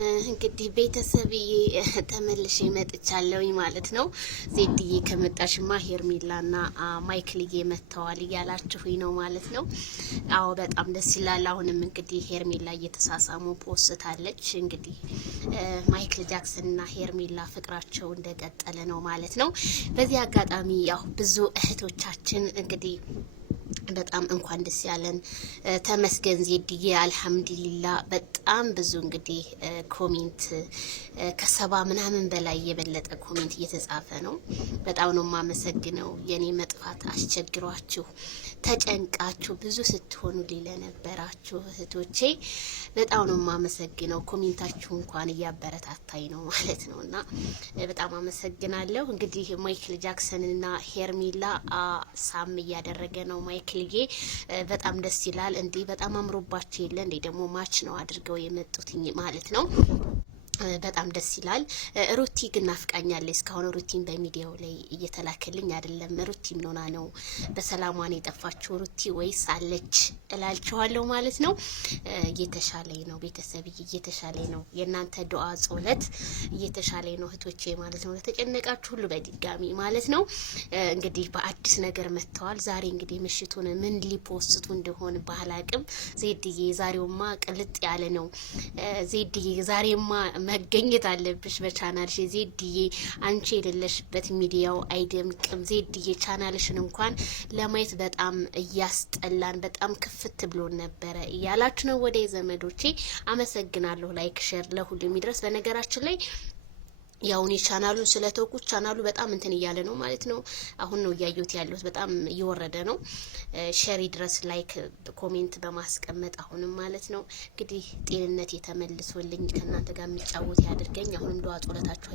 እንግዲህ ቤተሰብዬ ተመልሼ መጥቻለሁኝ ማለት ነው። ዜድዬ ከመጣሽማ ሄርሜላና ማይክልዬ መጥተዋል እያላችሁኝ ነው ማለት ነው። አዎ በጣም ደስ ይላል። አሁንም እንግዲህ ሄርሜላ እየተሳሳሙ ፖስታለች። እንግዲህ ማይክል ጃክሰንና ሄርሜላ ፍቅራቸው እንደቀጠለ ነው ማለት ነው። በዚህ አጋጣሚ ያው ብዙ እህቶቻችን እንግዲህ በጣም እንኳን ደስ ያለን ተመስገን ዜድዬ አልሐምዱሊላ። በጣም ብዙ እንግዲህ ኮሜንት ከሰባ ምናምን በላይ የበለጠ ኮሜንት እየተጻፈ ነው። በጣም ነው የማመሰግነው። የኔ መጥፋት አስቸግሯችሁ ተጨንቃችሁ ብዙ ስትሆኑ ለነበራችሁ እህቶቼ በጣም ነው የማመሰግነው። ኮሜንታችሁ እንኳን እያበረታታኝ ነው ማለት ነው እና በጣም አመሰግናለሁ። እንግዲህ ማይክል ጃክሰንና ሄርሜላ ሳም እያደረገ ነው ማይክልዬ። በጣም ደስ ይላል። እንዴ በጣም አምሮባቸው የለ እንዴ ደግሞ ማች ነው አድርገው የመጡትኝ ማለት ነው። በጣም ደስ ይላል። ሩቲ ግን ናፍቃኛለች። እስካሁን ሩቲን በሚዲያው ላይ እየተላከልኝ አይደለም። ሩቲ ምን ሆና ነው በሰላሟን የጠፋችው? ሩቲ ወይስ አለች እላልችኋለሁ ማለት ነው። እየተሻለኝ ነው ቤተሰብዬ፣ እየተሻለኝ ነው። የእናንተ ዱዓ ጸሎት እየተሻለኝ ነው እህቶቼ ማለት ነው። ለተጨነቃችሁ ሁሉ በድጋሚ ማለት ነው። እንግዲህ በአዲስ ነገር መጥተዋል። ዛሬ እንግዲህ ምሽቱን ምን ሊፖስቱ እንደሆን ባላቅም ዜድዬ ዛሬውማ ቅልጥ ያለ ነው። ዜድዬ ዛሬማ መገኘት አለብሽ በቻናልሽ ዜድዬ። አንቺ የሌለሽበት ሚዲያው አይደምቅም ዜድዬ። ቻናልሽን እንኳን ለማየት በጣም እያስጠላን በጣም ክፍት ብሎን ነበረ እያላችሁ ነው ወደ ዘመዶቼ። አመሰግናለሁ። ላይክ ሼር ለሁሉ የሚድረስ። በነገራችን ላይ ያውን የቻናሉን ስለተውኩት ቻናሉ በጣም እንትን እያለ ነው ማለት ነው። አሁን ነው እያየሁት ያለሁት። በጣም እየወረደ ነው። ሼር ድረስ ላይክ ኮሜንት በማስቀመጥ አሁንም ማለት ነው። እንግዲህ ጤንነት የተመልሶልኝ ከእናንተ ጋር የሚጫወት ያድርገኝ። አሁንም ዱዓ ጸሎታችሁ